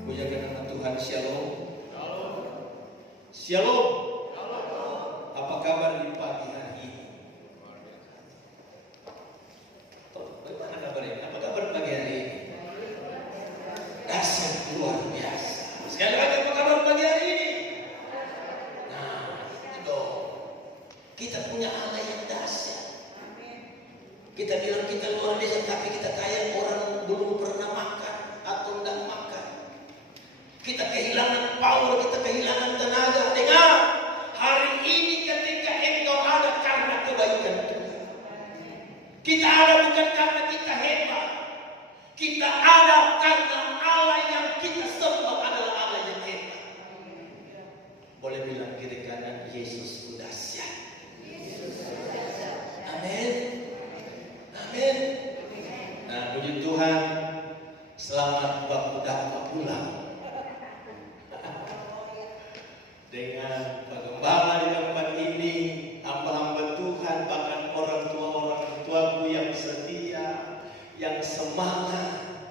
Pujakan nama Tuhan. Shalom. Shalom. Apa kabar di pagi hari ini? Bagaimana kabarnya? Apa kabar pagi hari ini? Dahsyat, luar biasa. Sekali lagi, apa kabar pagi hari ini? Nah, itu dong. Kita punya Allah yang dahsyat. Kita bilang kita luar biasa, tapi kita kayak orang belum pernah makan atau tidak makan. Kita kehilangan power, kita kehilangan tenaga. Dengar, hari ini ketika engkau ada karena kebaikan Tuhan. Kita ada bukan karena kita hebat. Kita ada karena Allah yang kita sembah adalah Allah yang hebat. Boleh bilang kiri kanan, Yesus dahsyat. Amin. Amin. Nah, puji Tuhan, selamat bapak pulang. Dengan pengembangan di tempat ini, hamba-hamba Tuhan, bahkan orang tuaku yang setia, yang semangat,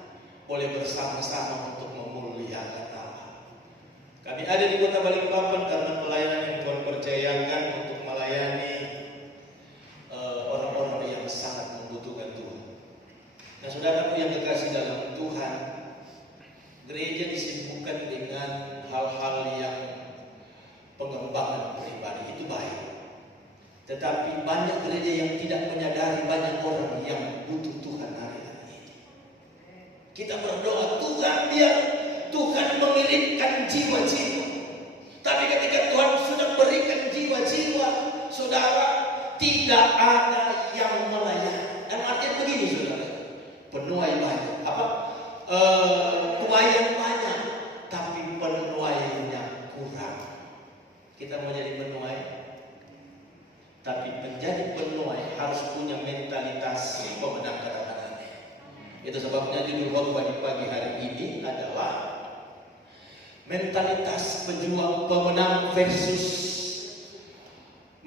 boleh bersama-sama untuk memuliakan Allah. Kami ada di Kota Balikpapan karena pelayanan yang Tuhan percayakan untuk melayani orang-orang yang sangat membutuhkan Tuhan. Nah, saudaraku yang kekasih dalam Tuhan, gereja disibukkan dengan hal-hal yang pengembangan pribadi itu baik. Tetapi banyak gereja yang tidak menyadari banyak orang yang butuh Tuhan hari ini. Kita berdoa, Tuhan, biar Tuhan mengirimkan jiwa-jiwa. Tapi ketika Tuhan sudah berikan jiwa-jiwa, saudara, tidak ada yang melayani. Dan artinya begini, saudara, penuai banyak. Tuayan banyak, tapi penuainya kurang. Kita mau jadi penuai, tapi menjadi penuai harus punya mentalitas pemenang kadang-kadang. Itu sebabnya judul khotbah di pagi hari ini adalah mentalitas pejuang pemenang versus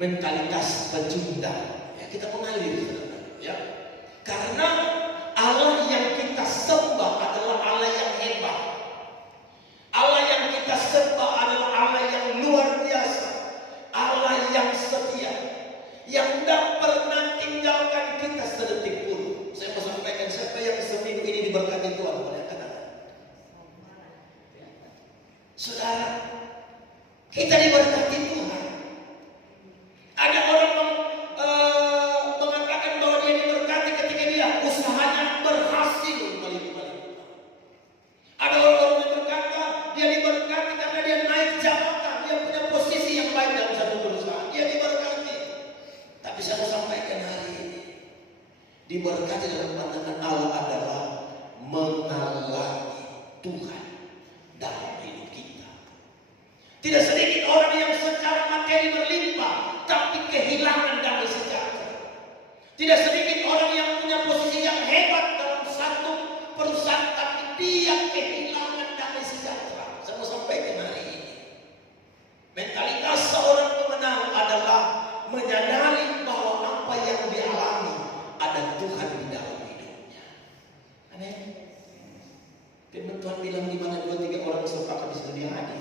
mentalitas pecundang. Ya, kita mengalir, ya. Karena Allah yang kita sembah adalah Allah yang hebat. Allah yang kita sembah adalah Allah yang luar biasa. Allah yang setia, yang tidak pernah tinggalkan kita sedetik pun. Saya mau sampaikan, siapa yang seminggu ini diberkati Tuhan oleh katakan. Saudara, kita diberkati Tuhan. Ada orang mengatakan bahwa dia diberkati ketika dia usahanya berhasil melimpah-limpah. Ada orang yang berkata dia diberkati karena dia naik jabatan, dia punya posisi yang baik dalam satu perusahaan, dia diberkati. Tapi saya mau sampaikan hari ini, diberkati dalam pandangan Allah adalah mengalami Tuhan dalam hidup kita. Tidak sedikit orang yang secara materi berlimpah, tapi kehilangan damai sejahtera. Tidak sedikit orang yang punya posisi yang hebat dalam satu perusahaan, tapi dia kehilangan damai sejahtera. Saya mau sampaikan hari ini, mentalitas seorang pemenang adalah menyadari bahwa apa yang dialami ada Tuhan di dalam hidupnya. Amin. Firman Tuhan bilang, di mana 2-3 orang sepakat di situ dia hadir.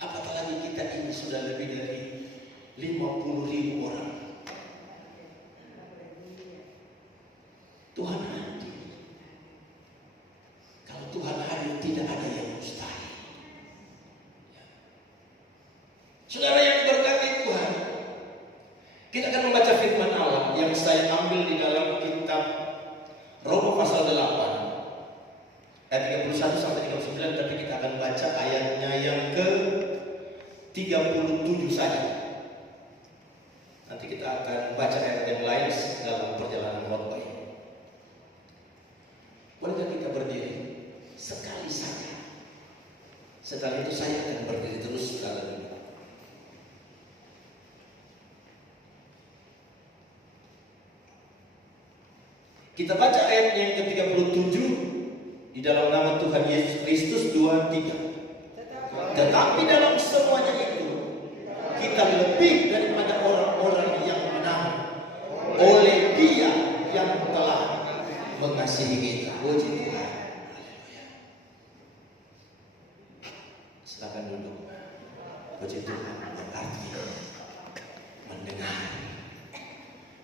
Apatah lagi kita ini sudah lebih dari 50.000 orang. Tuhan hadir. Kalau Tuhan hadir, tidak ada yang mustahil. Saudara yang diberkati Tuhan, kita akan membaca firman Allah yang saya ambil di dalam kitab Roma pasal 8 ayat 31 sampai 39, tapi kita akan baca ayatnya yang ke 37 saja. Nanti kita akan baca ayat yang lain dalam perjalanan khotbah ini. Bolehkah kita berdiri sekali saja? Setelah itu saya akan berdiri terus dalam ini. Kita baca ayat yang ke-37 di dalam nama Tuhan Yesus Kristus 2-3. Tetapi dalam semuanya itu kita lebih daripada orang-orang yang menang oleh Dia yang telah mengasihi kita. Puji Tuhan. Silakan duduk. Puji Tuhan berarti mendengar.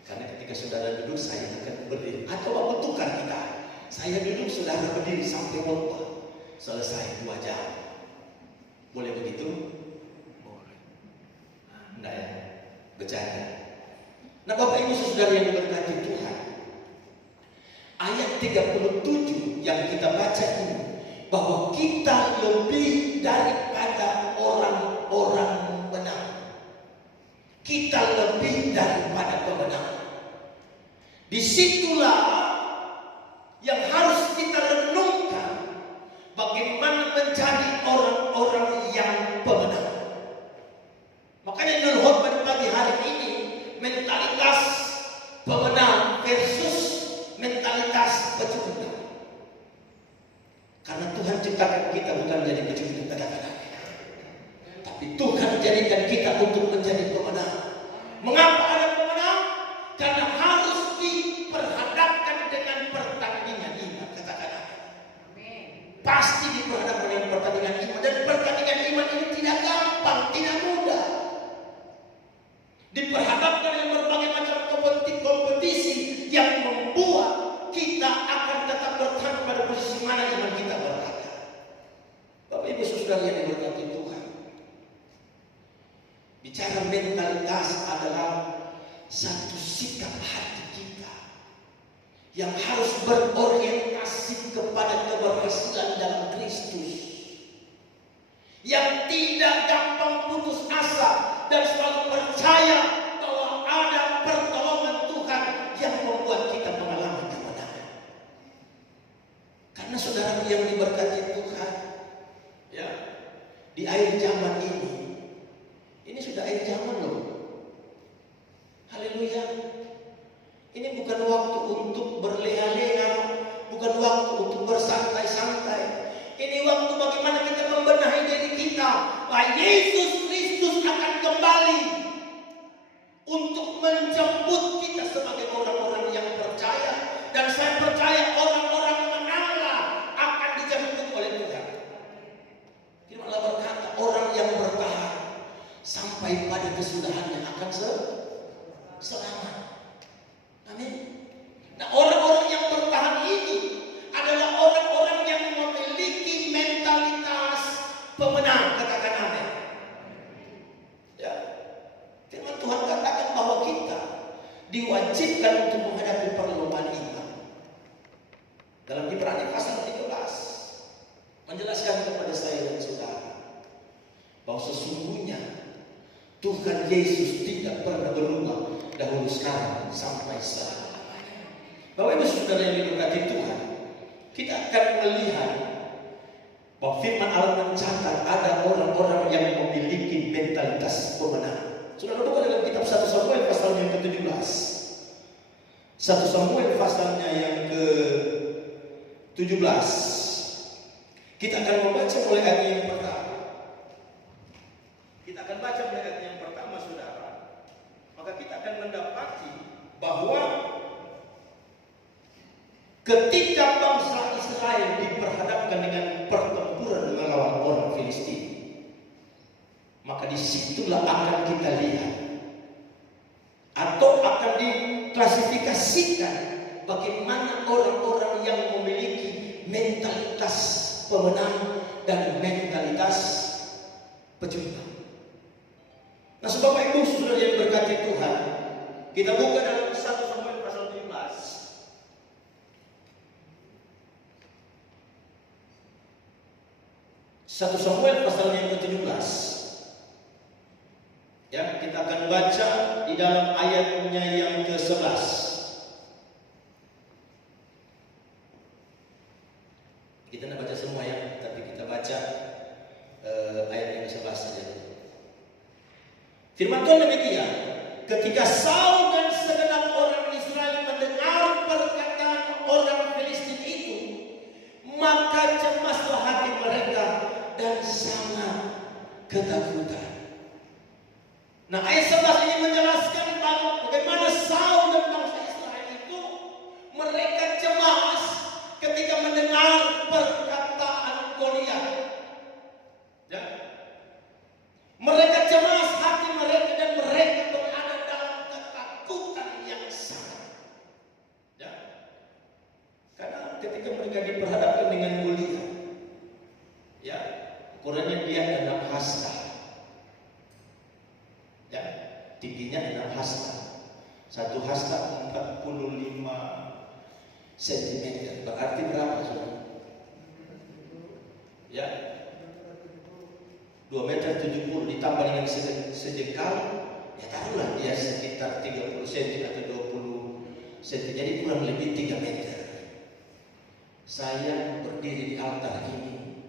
Karena ketika saudara duduk, saya akan berdiri. Atau waktu tukar kita, saya duduk, saudara berdiri sampai khotbah selesai 2 jam. Boleh begitu? Boleh. Enggak ya? Bercanda. Nah Bapak Ibu Saudara yang diberkati Tuhan, ayat 37 yang kita baca ini, bahwa kita lebih daripada orang-orang benar. Kita lebih daripada pemenang. Disitulah yang harus kita renungkan, bagaimana menjadi orang-orang yang pemenang. Makanya dalam khotbah pagi hari ini, mentalitas pemenang versus mentalitas pecundang. Karena Tuhan ciptakan kita bukan menjadi pecundang kadang-kadang, tapi Tuhan jadikan kita untuk menjadi pemenang. Mengapa ada pemenang? Karena harus diperhadapkan dengan pertandingan iman. Katakan amin. Pasti diperhadapkan dengan pertandingan iman. Dan pertandingan iman ini tidak gampang, tidak mudah. Diperhadapkan dengan berbagai macam kompetisi yang membuat kita akan tetap bertahan pada posisi mana iman kita berada. Bapak Ibu Saudara yang diberkati Tuhan, bicara mentalitas adalah satu sikap hati kita yang harus berorientasi kepada keberhasilan dalam Kristus, yang tidak gampang putus asa dan selalu percaya bahwa ada pertolongan Tuhan yang membuat kita mengalami kemenangan. Karena saudara yang diberkati Tuhan, ya, di akhir zaman ini sudah akhir zaman loh. Haleluya. Ini bukan waktu untuk berleha-leha, bukan waktu untuk bersantai-santai. Ini waktu bagaimana kita membenahi diri kita. Bahwa Yesus Kristus akan kembali untuk menjemput kita sebagai orang-orang yang percaya. Dan saya percaya orang-orang menanglah akan dijemput oleh Tuhan. Firman Allah berkata, orang yang bertahan sampai pada kesudahannya akan selamat. Amin. Nah, orang-orang yang bertahan ini adalah orang-orang yang memiliki mentalitas pemenang. Katakan amin. Ya. Firman Tuhan katakan bahwa kita diwajibkan untuk menghadapi perlombaan iman. Dalam Ibrani pasal 13 menjelaskan kepada saya dan saudara bahwa sesungguhnya Tuhan Yesus tidak pernah berubah dahulu, sekarang, sampai selama-lamanya. Bapak Ibu Saudara yang diberkati Tuhan, kita akan melihat bahwa firman Allah mencatat ada orang-orang yang memiliki mentalitas pemenang. Saudara buka dalam kitab 1 Samuel pasal yang ke-17. 1 Samuel pasalnya yang ke-17. Kita akan membaca mulai ayat yang pertama. Kita akan baca mulai ayat yang pertama, saudara. Maka kita akan mendapati bahwa ketika bangsa Israel diperhadapkan dengan pertempuran melawan orang Filistin, maka disitulah akan kita lihat atau akan diklasifikasikan bagaimana orang-orang yang memiliki mentalitas pemenang dan mentalitas pejuang. Nah, Bapak Ibu Saudara yang berkati Tuhan, kita buka dalam 1 Samuel pasal 17. 1 Samuel pasal yang ke-17. Ya, kita akan baca di dalam ayatnya yang ke-11. Kita tidak baca semua ya, tapi kita baca ayat yang ke-11 saja. Firman Tuhan demikian, ketika Saul dan segenap orang Israel mendengar perkataan orang Filistin itu, maka cemaslah hati mereka dan sangat ketakutan. Nah, ayat 11 ini menjelaskan bagaimana Saul dan bangsa Israel itu mereka cemas ketika mendengar perkataan Goliat. Ya. Ukurannya dia 6 hasta. Ya, tingginya 6 hasta. 1 hasta 45 cm. Berarti berapa, saudara? Ya, 2,70 meter ditambah dengan sejengkal, ya taruhlah dia sekitar 30 cm atau 20 cm, jadi kurang lebih 3 meter. Saya berdiri di altar ini,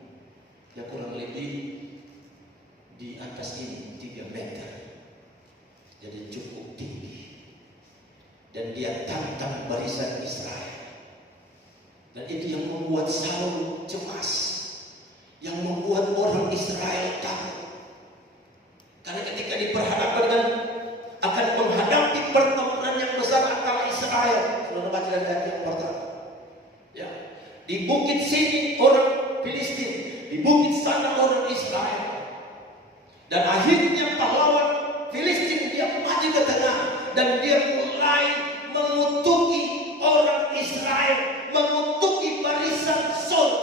ya kurang lebih di atas ini 3 meter, jadi cukup tinggi. Dan dia tantang barisan Israel. Dan itu yang membuat Saul cemas, yang membuat orang Israel takut. Karena ketika diperhadapkan dengan akan menghadapi pertempuran yang besar antara Israel, sudah baca dari ayat yang pertama. Ya, di bukit sini orang Filistin, di bukit sana orang Israel. Dan akhirnya pahlawan Filistin dia maju ke tengah dan dia mulai mengutuki orang Israel, mengutuki barisan Saul,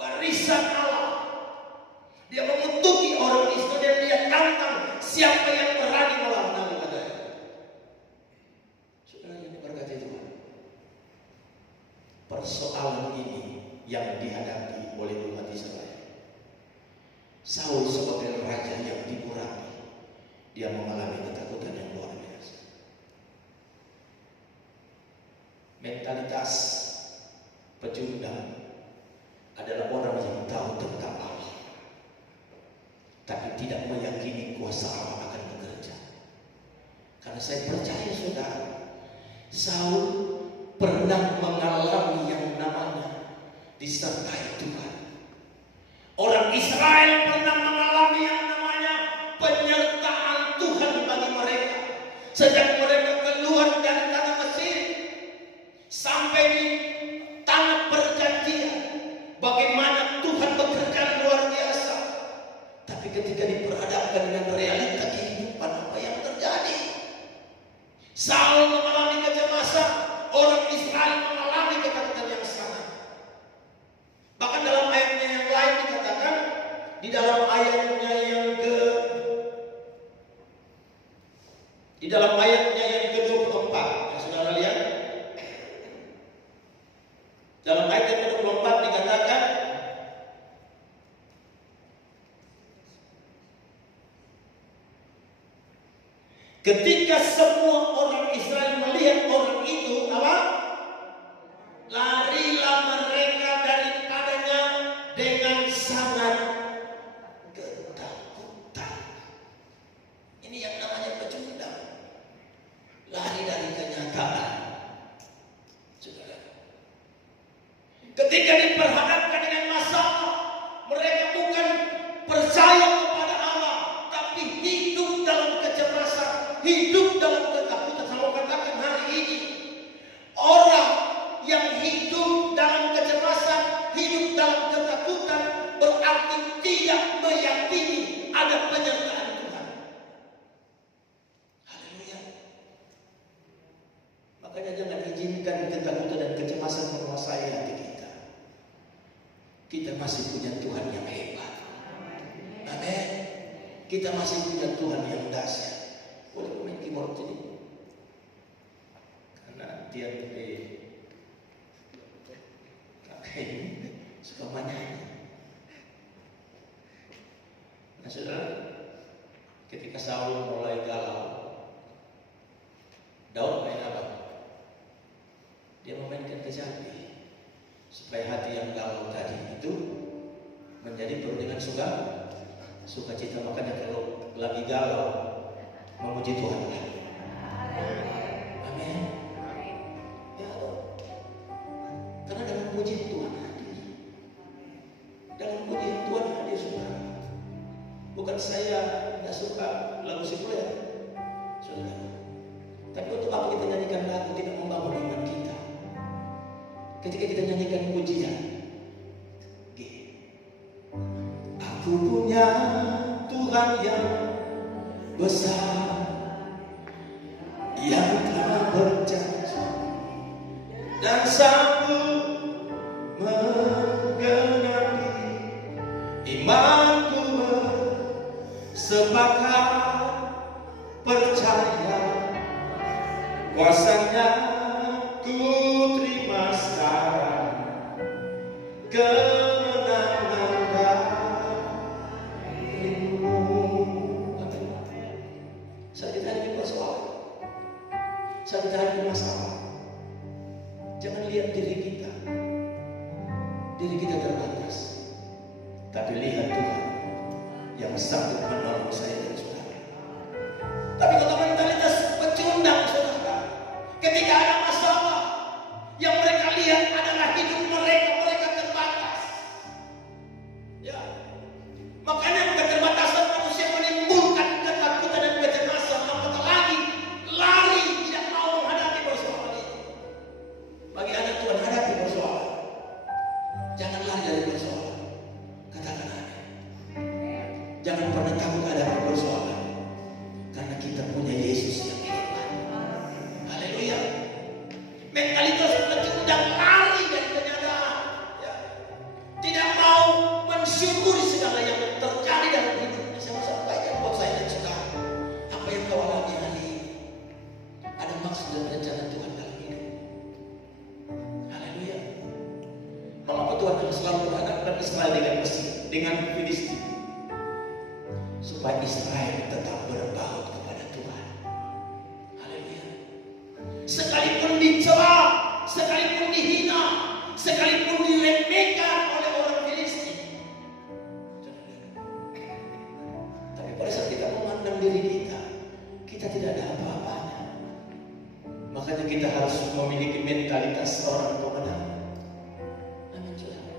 barisan Allah. Dia mengutuki orang Israel dan dia tantang siapa yang berani melawan aku, katanya. Saudara yang diberkati Tuhan, persoalan ini yang dihadapi oleh umat Israel. Saul sebagai raja yang dikurangi, dia mengalami ketakutan yang luar biasa. Mentalitas pecundang adalah orang yang tahu tentang Allah, tapi tidak meyakini kuasa Allah akan bekerja. Karena saya percaya saudara, Saul pernah mengalami yang namanya disertai Tuhan. Orang Israel pernah mengalami yang namanya penyertaan Tuhan bagi mereka. Sejak mereka keluar dari tanah Mesir sampai di tanah perjanjian, bagaimana Tuhan bekerja luar biasa. Tapi ketika diperhadapkan dengan realita kehidupan, apa yang terjadi? Saul mengalami kecemasan, orang Israel mengalami ketakutan yang sama. Bahkan dalam ayatnya yang lain dikatakan, di dalam ayatnya yang ke-24, yang saudara lihat, dalam ayat yang ke-24 dikatakan, ketika semua orang Israel melihat orang itu, apa? Larilah mereka daripadanya dengan sangat ketakutan. Ini yang namanya pecundang. Lari dari kenyataan. Saudara, ketika diperhadapkan dengan masalah, mereka bukan percaya kepada Allah, tapi hidup dalam kecemasan, hidup dalam ketakutan. Saya katakan hari ini, orang yang hidup dalam kecemasan, hidup dalam ketakutan, berarti tidak meyakini ada penyertaan Tuhan. Haleluya. Makanya jangan izinkan ketakutan dan kecemasan menguasai hati kita. Kita masih punya Tuhan yang hebat. Amin. Kita masih punya Tuhan yang dahsyat. Boleh main keyboard ini? Karena dia lebih suka menyanyi. Nah saudara, ketika Saul mulai galau, Daud main apa? Dia memainkan kecapi supaya hati yang galau tadi itu menjadi penuh dengan sukacita. Makanya kalau lagi galau, memuji Tuhan. Amin. Ya, karena dalam pujian Tuhan hadir. Dalam pujian Tuhan hadir saudara. Bukan saya nggak suka lagu sekuler, saudara. Tapi untuk apa kita nyanyikan lagu tidak membangun iman kita? Ketika kita nyanyikan pujian, aku punya Tuhan yang besar, yang telah berjanji dan sanggup menggenapi sepakat percaya kuasanya ku terima sekarang kemenangan darimu. Saat kita hadapi persoalan, saat kita hadapi masalah, jangan lihat diri kita. Diri kita terbatas, tapi lihat Tuhan yang sanggup menolong saya dan saudara. Tapi kalau mentalitas pecundang saudara, ketika ada masalah, yang mereka lihat adalah hidup mereka terbatas. Ya, makanya keterbatasan manusia menimbulkan ketakutan dan kecemasan. Apatah lagi lari, tidak mau menghadapi persoalan itu. Bagi anak Tuhan, hadapi persoalan. Jangan lari dari persoalan. Katakan amin. Jangan pernah takut hadapi persoalan, karena kita punya Yesus yang hebat. Haleluya. Mentalitas pecundang lari dari kenyataan, ya. Tidak mau mensyukuri segala yang terjadi dalam hidupnya. Saya sampaikan buat saya dan saudara, apa yang kau alami hari ini ada maksud dan rencana Tuhan dalam hidup. Haleluya. Mengapa Tuhan yang selalu berhadapkan Israel dengan Mesir, dengan Filistin, supaya Israel tetap berbaut kepada Tuhan. Haleluya. Sekalipun dicela, sekalipun dihina, sekalipun diremehkan oleh orang Filistin, tapi pada saat kita memandang diri kita, kita tidak ada apa-apanya. Makanya kita harus memiliki mentalitas orang pemenang. Amin, saudara.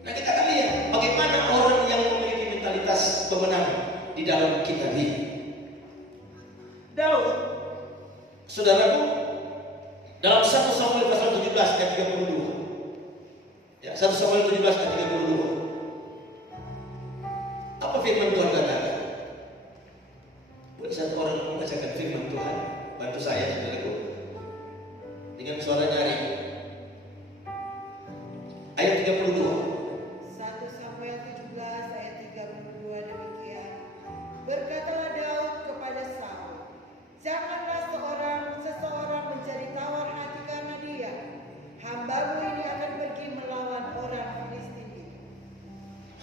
Nah, kita akan lihat bagaimana orang yang memiliki mentalitas pemenang di dalam kitab ini. Daud, saudaraku, dalam 1 Samuel pasal 17 ayat 32. Ya, 1 Samuel 17 ayat 32. Apa firman Tuhan katakan? Buat satu orang membacakan firman Tuhan, bantu saya, saudaraku, dengan suara nyaring. Ayat 32. 1 Samuel 17 ayat 32 demikian. Berkatalah Daud kepada Saul, janganlah seseorang menjadi tawar hati karena dia. Hambamu ini akan pergi melawan orang Filistin itu.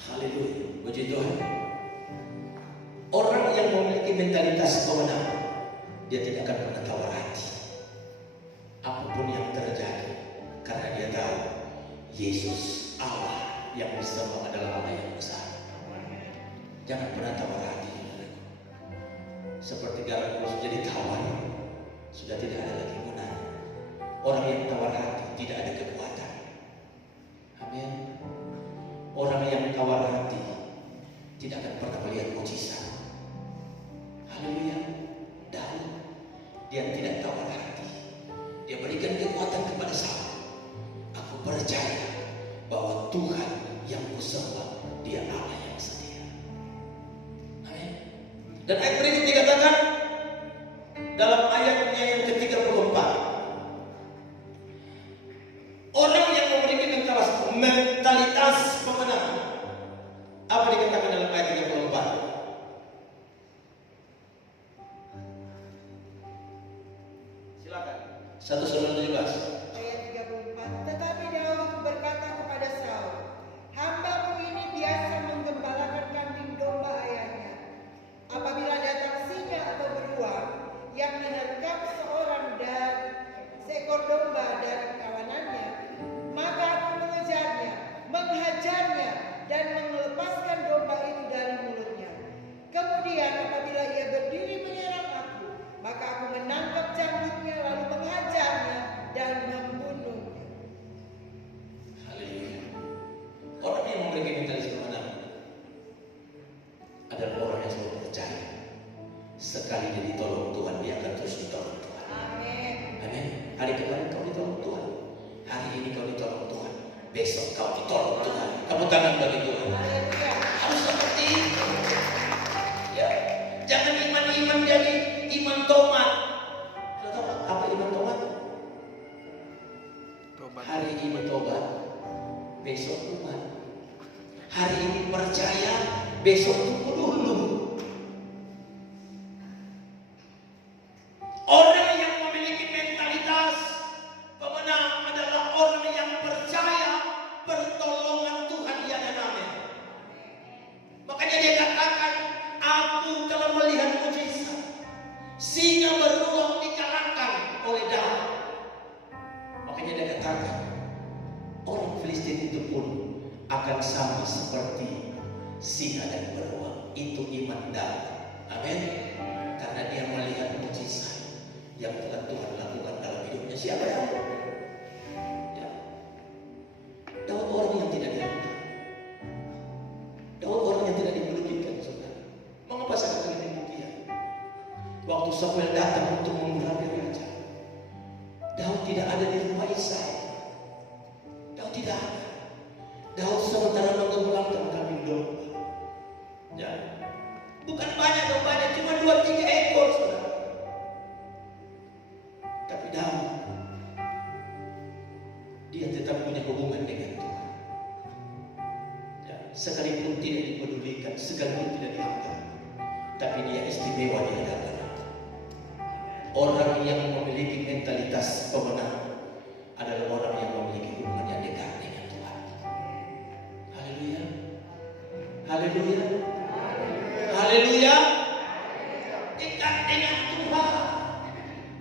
Haleluya, puji Tuhan. Orang yang memiliki mentalitas pemenang, dia tidak akan pernah tawar hati apapun yang terjadi, karena dia tahu Yesus Allah yang disembah adalah Allah yang besar. Jangan pernah tawar hati. Seperti garam kalau sudah ditawar, sudah tidak ada lagi gunanya. Orang yang tawar hati tidak ada kekuatan. Amin. Orang yang tawar hati tidak akan pernah melihat mujizat. Haleluya. Daud, dia tidak tawar hati. Dia berikan kekuatan kepada Saul. Aku percaya bahwa Tuhan yang kusembah, dia Allah yang setia. Amin. Dan ayat berikut dikatakan dalam ayatnya yang ke-34, orang yang memiliki mentalitas pemenang. Apa dikatakan dalam ayat 34? Silakan. 1 Samuel 17. Ayat 34. Tetapi Daud berkata kepada Saul, hambamu ini biasa menggembalakan kambing domba ayahnya. Apabila datang singa atau beruang yang menerkam seekor domba dari kawanannya, maka aku mengejarnya, menghajarnya, dan melepaskan domba itu dari mulutnya. Kemudian apabila ia berdiri menyerang aku, maka aku menangkap janggutnya lalu menghajarnya dan membunuhnya. Haleluya. Orang yang memiliki mentalitas pemenang adalah orang yang selalu percaya sekali dia ditolong Tuhan, dia akan terus ditolong Tuhan. Amin. Amin. Hari kemarin kau ditolong Tuhan, hari ini kau ditolong Tuhan, besok kau ditolong Tuhan. Kamu tangan bagi Tuhan. Haleluya. Harus seperti itu. Ya, jangan iman jadi iman tomat. Sudah tahu apa iman tomat? Hari ini tobat, besok umat. Hari ini percaya, besok tunggu dulu. akan sama seperti singa dan beruang. Itu iman Daud. Amin. Karena dia melihat mukjizat yang telah Tuhan lakukan dalam hidupnya. Siapa yang ya. Daud orang yang tidak dianggap. Daud orang yang tidak dipedulikan, saudara. Mengapa saya katakan demikian? Waktu Samuel datang untuk memurapi raja, Daud tidak ada di rumah Isai. Daud tidak ada. Daud sementara mengembangkan kambing domba. Ya. Bukan banyak dombanya, cuma 2-3 ekor, saudara. Tapi Daud, dia tetap punya hubungan dengan Tuhan. Ya. Sekalipun tidak dipedulikan, sekalipun tidak dianggap, tapi dia istimewa di hadapan Allah. Orang yang memiliki mentalitas pemenang adalah orang yang memiliki hubungan yang dekat dengan Tuhan. Haleluya. Haleluya. Haleluya. Dekat dengan Tuhan.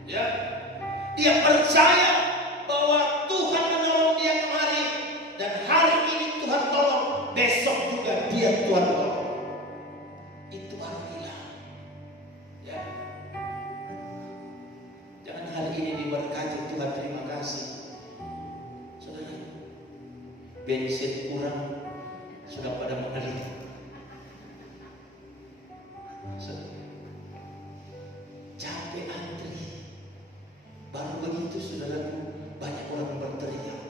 Ya. Dia percaya bahwa Tuhan menolong dia kemarin, dan hari ini Tuhan tolong, besok juga dia Tuhan tolong. Itu baru hilang. Ya. Jangan hari ini diberkati, Tuhan terima kasih. Saudara, bensin kurang, sudah pada mengeluh. Capek antri. Baru begitu saudaraku, banyak orang berteriak.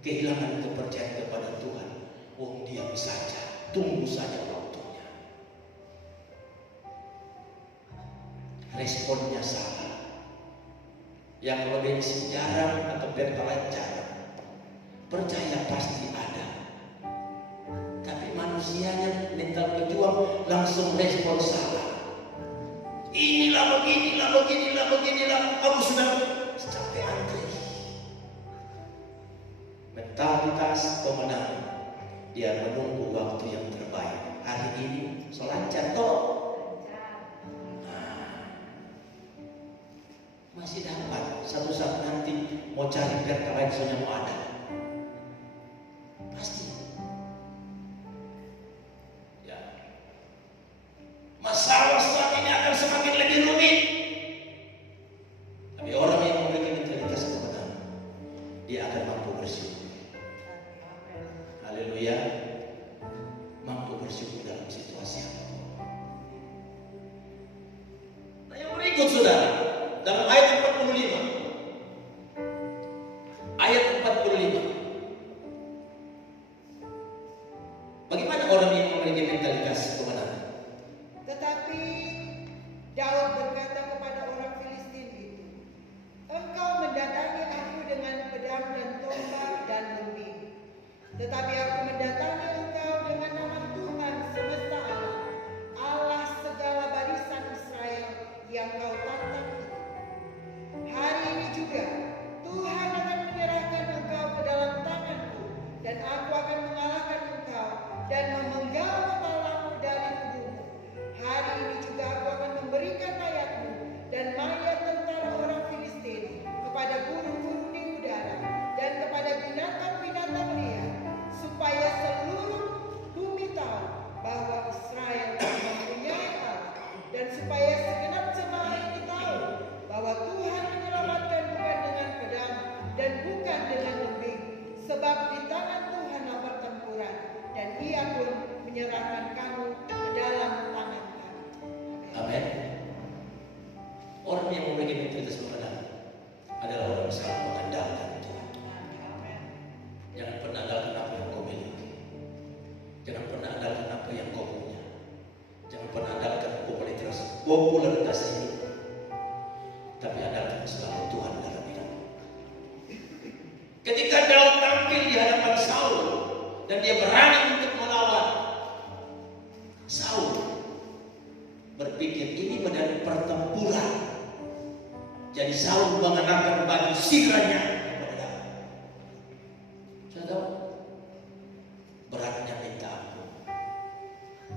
Kehilangan kepercayaan kepada Tuhan. Wong diam saja, tunggu saja waktunya. Responnya salah. Yang kalau bensin jarang atau pertalite jarang, percaya pasti ada. Tapi manusianya mental pejuang langsung respon salah. Inilah beginilah, aku sudah capek antri. Mentalitas pemenang, dia menunggu waktu yang terbaik. Hari ini selancar toh. Masih dapat, satu saat nanti mau cari pertalite soalnya mau ada. Pasti. Ya. Masalah saat ini akan semakin lebih rumit. Tapi orang yang memiliki mentalitas kemenangan, dia akan mampu bersyukur. Haleluya. Mampu bersyukur dalam situasi apapun. Nah, yang berikut saudara, dalam ayat 45. Ayat 45. Bagaimana orang yang memiliki mentalitas kemenangan? Tetapi Daud berkata kepada orang Filistin itu, "Engkau mendatangi aku dengan pedang dan tombak dan lembing, tetapi aku mendatangi engkau dengan nama Tuhan semesta alam, Allah segala barisan Israel yang kau tantang itu. Hari ini juga Tuhan akan menyerahkan engkau ke dalam tanganku, dan aku akan mengalahkan engkau dan memenggal kepalamu dari tubuhmu. Hari ini juga aku akan memberikan mayatmu dan mayat tentara orang Filistin kepada burung-burung di udara dan kepada binatang-binatang liar, supaya seluruh bumi tahu bahwa Israel mempunyai Allah, dan supaya segenap jemaah ini tahu bahwa Tuhan menyelamatkan bukan dengan pedang dan bukan dengan lembing, sebab di tangan Tuhanlah pertempuran, dan Ia pun menyerahkan kamu ke dalam tangan kami." Amin. Orang yang memiliki mentalitas pemenang adalah orang yang selalu mengandalkan Tuhan. Jangan pernah andalkan apa yang kau miliki. Jangan pernah andalkan apa yang kau punya. Jangan pernah andalkan popularitas ini. Tapi andalkan selalu Tuhan dalam hidup. Ketika Daud tampil di hadapan Saul dan dia berani untuk melawan Saul, berpikir ini medan pertempuran. Jadi Saul mengenakan baju sirahnya kepada Daud. Sudah tahu? Beratnya minta ampun.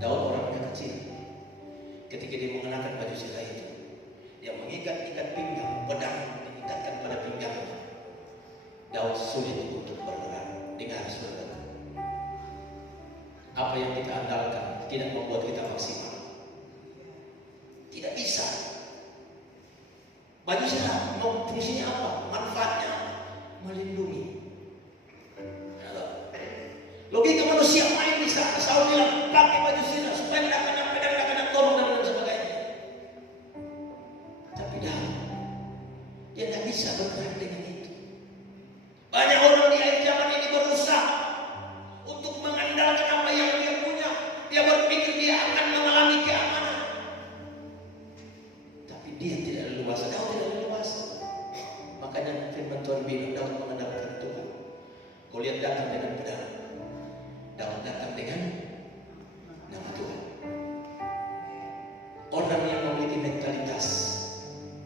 Daud orangnya kecil. Ketika dia mengenakan baju sirah itu, dia mengikat-ikat pinggang, pedang diikatkan pada pinggangnya. Daud sulit untuk bergerak. Dengar saudara, apa yang kita andalkan tidak membuat kita maksimal. Tidak bisa. Baju serah mau fungsinya apa? Manfaatnya melindungi. Logika manusia main bisa. Saul bilang pakai baju sirah supaya tidak kena pedang, tidak kena torong dan lain sebagainya. Tapi dia tidak bisa bergerak dengan itu. Banyak orang di akhir zaman ini berusaha untuk mengandalkan apa yang dia punya. Dia berpikir dia akan mengalami keamanan. Tapi dia tidak leluasa. Kau tidak leluasa. Makanya firman Tuhan bilang dalam mengandalkan Tuhan. Kau lihat datang dengan pedang. Daud datang dengan nama Tuhan. Orang yang memiliki mentalitas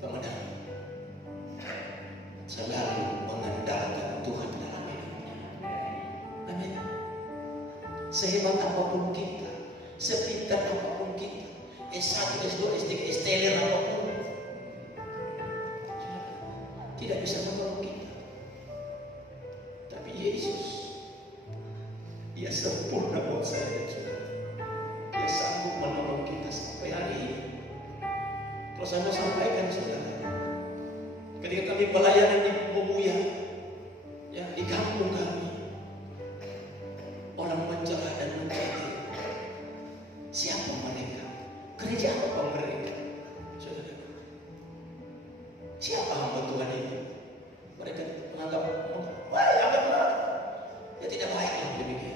pemenang selalu mengandalkan Tuhan dalam hidupnya. Amin. Sehebat apapun kita, sepintar apapun kita, S1, S2, S3, S-teler apapun, tidak bisa menolong kita. Tapi Yesus, Dia sempurna buat saya dan saudara. Dia sanggup menolong kita sampai hari ini. Kalau saya mau sampaikan saudara, ketika kami pelayanan di Bobuya, ya, di kampung kami, orang mencela dan mencela. Siapa mereka? Gereja apa mereka? Saudara, siapa hamba Tuhan ini? Mereka menganggap, wah, anggaplah, ya tidak baiklah demikian.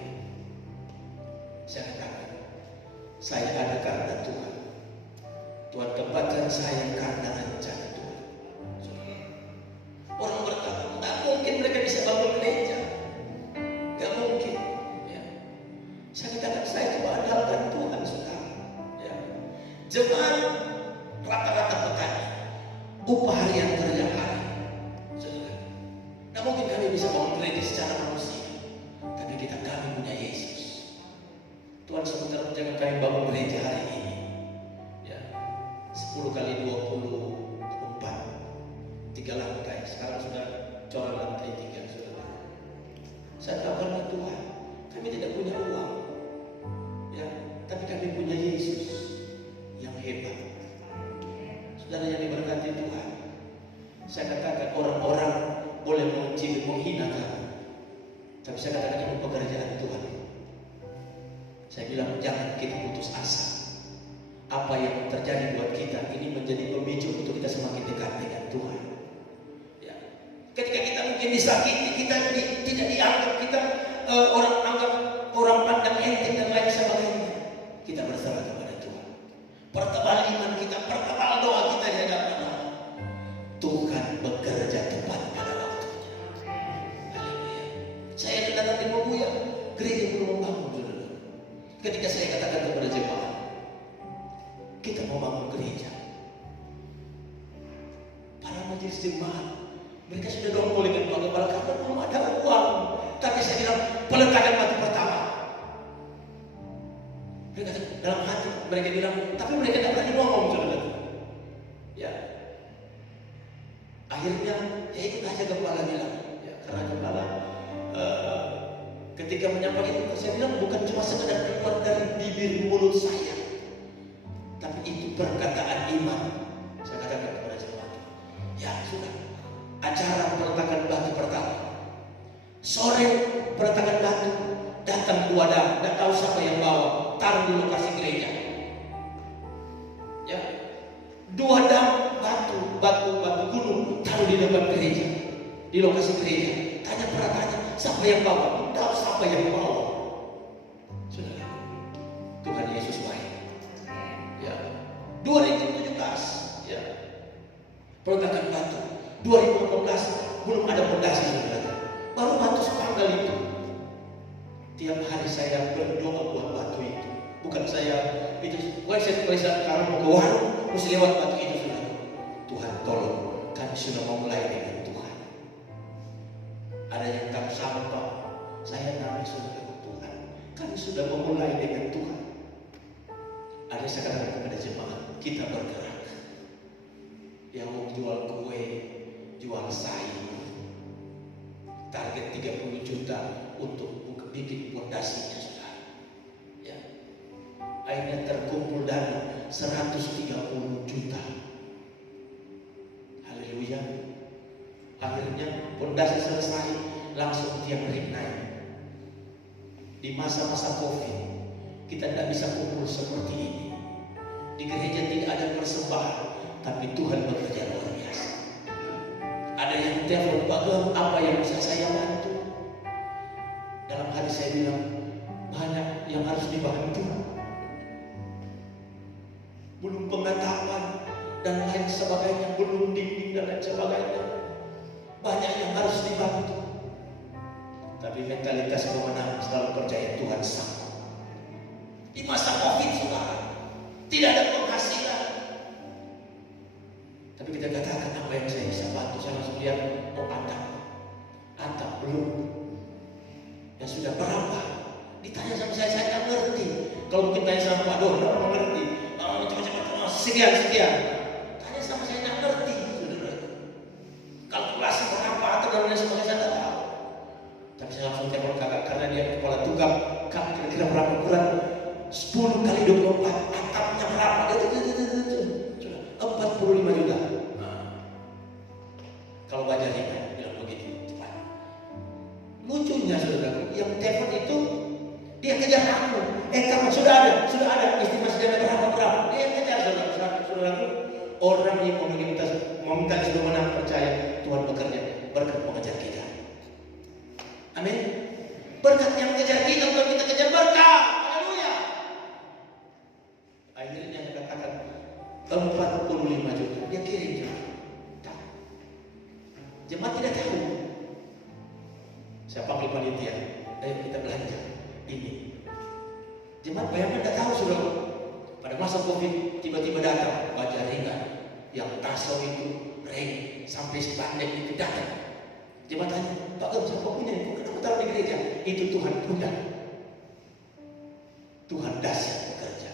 Saya katakan, saya ada karena Tuhan. Tuhan tempatkan saya karena rencana Tuhan. Orang berkata, tidak mungkin mereka bisa bangun gereja. Tidak mungkin. Ya. Saya katakan, saya cuma andalkan Tuhan, saudara. Ya. Jemaat rata-rata petani, upah harian kerja hari. Saudara, tidak mungkin kami bisa bangun gereja secara manusia. Tapi kami punya Yesus. Tuhan sebentar jangan kami bangun gereja hari ini. Ya, 10 kali 24, 3 lantai. Sekarang sudah corak lantai 3, saudara. Saya tahu karena Tuhan, kami tidak punya uang. Ya, tapi kami punya Yesus yang hebat. Saudara yang diberkati Tuhan, saya katakan orang-orang boleh menguji dan menghina kami, tapi saya katakan ini pekerjaan Tuhan. Saya bilang jangan kita putus asa. Apa yang terjadi buat kita ini menjadi pemicu untuk kita semakin dekat dengan Tuhan. Ya. Ketika kita mungkin disakiti, kita tidak dianggap, kita orang anggap, orang pandang enteng dan lain sebagainya, kita berserah kepada Tuhan. Pertebal iman kita, pertebal doa kita di hadapan Allah. Tuhan bekerja tepat pada waktunya. Haleluya. Saya datang di Bobuya, gereja belum membangun. Ketika saya katakan kepada jemaat, kita mau bangun gereja. Para majelis jemaat, mereka sudah dongkol dengan kepala karena belum ada uang. Tapi saya bilang, peletakan batu pertama. Mereka dalam hati, mereka bilang, tapi mereka tidak berani ngomong, saudara. Ya. Akhirnya, ya ikut aja kepala bilang. Ya, karena kepala ketika menyampaikan itu, saya bilang bukan cuma sekedar keluar dari bibir mulut saya, tapi itu perkataan iman. Saya katakan kepada jemaat, ya sudah, acara peletakan batu pertama, sore peletakan batu, datang 2 dam, tidak tahu siapa yang bawa, taruh di lokasi gereja. Ya, 2 dam batu gunung, taruh di depan gereja, di lokasi gereja. Tanya siapa yang bawa? Tahu siapa yang bawa? Saudara, Tuhan Yesus baik. Ya, 2017, ya, peletakan batu. 2018 belum ada fondasi, saudara. Baru batu sepanggal itu. Tiap hari saya berdoa buat batu itu. Bukan saya itu, saya kalau mau ke warung mesti lewat batu itu, saudara. Tuhan tolong, kami sudah mau mulai dengan Tuhan. Ada yang tak sampah, saya nangis sudah ke Tuhan. Kami sudah memulai dengan Tuhan. Ada yang saya katakan kepada jemaat, kita bergerak. Yang mau jual kue, jual sayur, target 30 juta, untuk bikin pondasinya, saudara. Ya. Akhirnya terkumpul dana 130 juta. Haleluya. Akhirnya pondasi selesai, langsung tiang ring naik. Di masa-masa COVID, kita tidak bisa kumpul seperti ini. Di gereja tidak ada persembahan, tapi Tuhan bekerja luar biasa. Ada yang telepon, Pak Gem, apa yang bisa saya bantu? Dalam hati saya bilang, banyak yang harus dibantu. Belum pengetahuan dan lain sebagainya, belum dinding dan lain sebagainya. Banyak yang harus dibantu. Tapi mentalitas pemenang selalu percaya Tuhan sanggup. Di masa COVID, saudara, tidak ada penghasilan. Tapi kita katakan, apa yang saya bisa bantu? Saya langsung lihat, oh atap belum. Ya sudah berapa? Ditanya sama saya tidak ngerti. Kalau mungkin tanya sama Pak Dono, mengerti. Macam-macam, sekian. Tanya sama saya tidak ngerti, saudara. Kalkulasi berapa atau dan lain sebagainya saya tidak tahu. Tapi saya langsung telepon kakak karena dia kepala tukang. Kak, kira-kira berapa ukuran? 10 kali 24, atapnya berapa? Sudah 45 juta. Kalau baca ini bilang begitu cepat. Lucunya saudara, yang telepon itu dia kejar aku. Kamu sudah ada estimasi dana berapa? Dia kejar saudara. Orang yang meminta sebelum menang percaya Tuhan bekerja, berkat mengejar kita. Amin. Berkat yang mengejar kita, bukan kita kejar berkat. Haleluya. Akhirnya dia katakan 45 juta. Dia kirim jemaat tidak tahu. Saya panggil panitia, ayo kita belanja ini. Jemaat bayangkan tidak tahu, saudara. Pada masa COVID tiba-tiba datang baja ringan yang taso itu ring sampai sepandek itu datang. Jemaat tanya, Pak Gem, siapa punya ini? Kenapa taruh di gereja? Itu Tuhan punya. Tuhan dahsyat bekerja.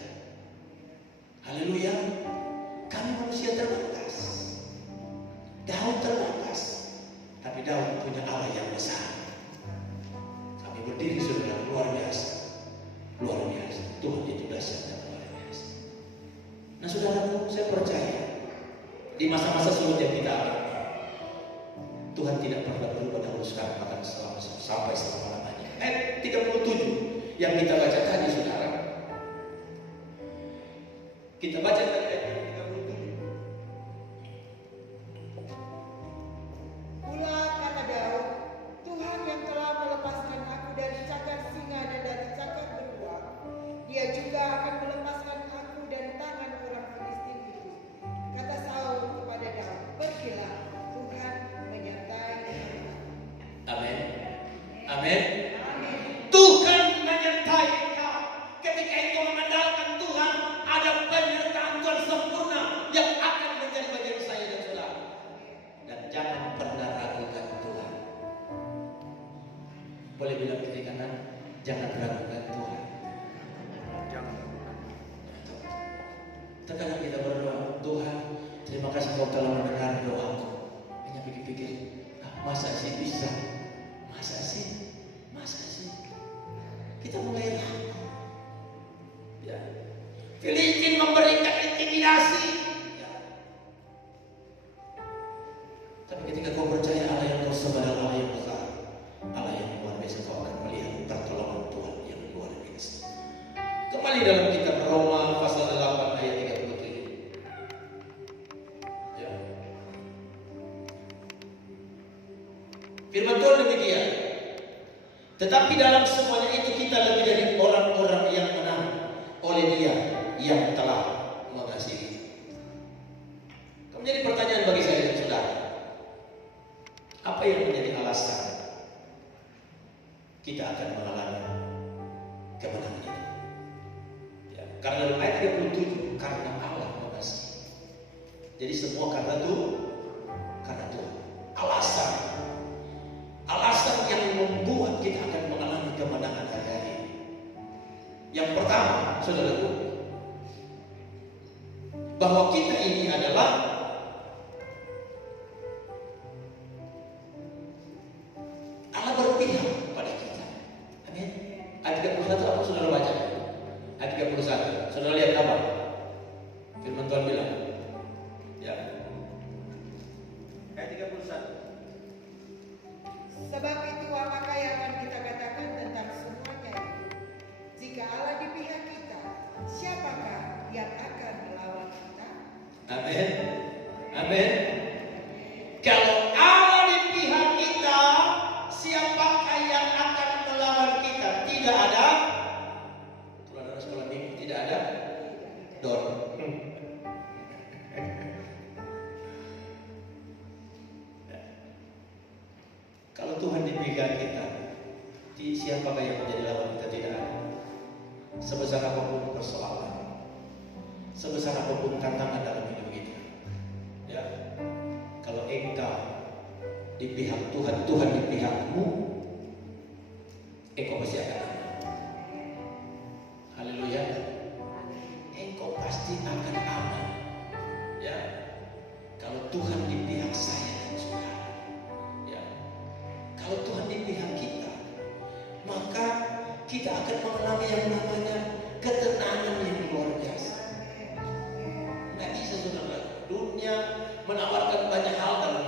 Haleluya. Kami manusia terbatas. Daud terbatas. Tapi Daud punya Allah yang besar. Kami berdiri saudara, luar biasa. Tuhan itu dahsyat dan luar biasa. Nah saudaraku, saya percaya di masa-masa sulit yang kita alami, Tuhan tidak pernah berubah dahulu, sekarang akan sampai selama-lamanya. 37 yang kita baca tadi, saudara. Kita baca tadi ayat 37. Pula kata Daud, Tuhan yang telah melepaskan aku dari cakar singa dan dari cakar beruang, Dia juga akan melepaskan aku dari tangan orang Filistin itu. Kata Saul kepada Daud, pergilah, Tuhan menyertai engkau. Amin. Amin. Tuhan menyertai engkau. Ketika engkau mengandalkan Tuhan, ada penyertaan Tuhan sempurna yang akan menjadi bagian saya dan saudara. Dan jangan pernah ragukan Tuhan. Boleh bilang kiri kanan, jangan ragukan Tuhan. Terkadang kita berdoa, Tuhan, terima kasih Kau telah mendengar doaku. Hanya pikir-pikir, masa sih bisa? Masa sih? Kita mulai ragu. Ya. Filistin memberikan intimidasi. Ya. Tapi ketika kau percaya Allah yang kau sembah adalah Allah yang besar, Allah yang luar biasa, kau akan melihat pertolongan Tuhan yang luar biasa. Kembali dalam kitab Roma pasal 8 ayat 37. Ya. Firman Tuhan demikian. Tetapi dalam semuanya itu kita lebih dari orang-orang yang menang oleh Dia yang telah mengasihi. Menjadi pertanyaan bagi saya dan saudara, apa yang menjadi alasan kita akan mengalami kemenangan ini? Ya, karena dalam ayat 37, karena Allah mengasihi. Jadi semua karena Tuhan. Alasan yang membuat kita akan mengalami kemenangan hari-hari ini. Yang pertama, saudaraku, bahwa kita ini adalah Allah berpihak pada kita. Ayat 31 apa saudara baca? Ayat 31. Saudara lihat apa? Firman Tuhan bilang. Ya. Ayat 31. Sebab itu apa yang akan kita katakan tentang semuanya itu? Jika Allah di pihak kita, siapakah yang akan melawan kita? Amin. Amin. Kalau Allah di pihak kita, siapakah yang akan melawan kita? Tidak ada. Saudara sekolah minggu tidak ada. Dor. Kalau Tuhan di pihak kita, siapakah yang menjadi lawan kita? Tidak ada. Sebesar apapun persoalan, sebesar apapun tantangan dalam hidup kita, ya. Kalau engkau di pihak Tuhan, Tuhan di pihakmu, engkau pasti akan aman. Haleluya. Engkau pasti akan aman. Ya. Kalau Tuhan di pihak saya dan saudara. Ya. Kalau Tuhan di pihak kita, maka kita akan mengalami yang namanya ketenangan yang luar biasa. Nggak bisa saudara. Dunia menawarkan banyak hal dalam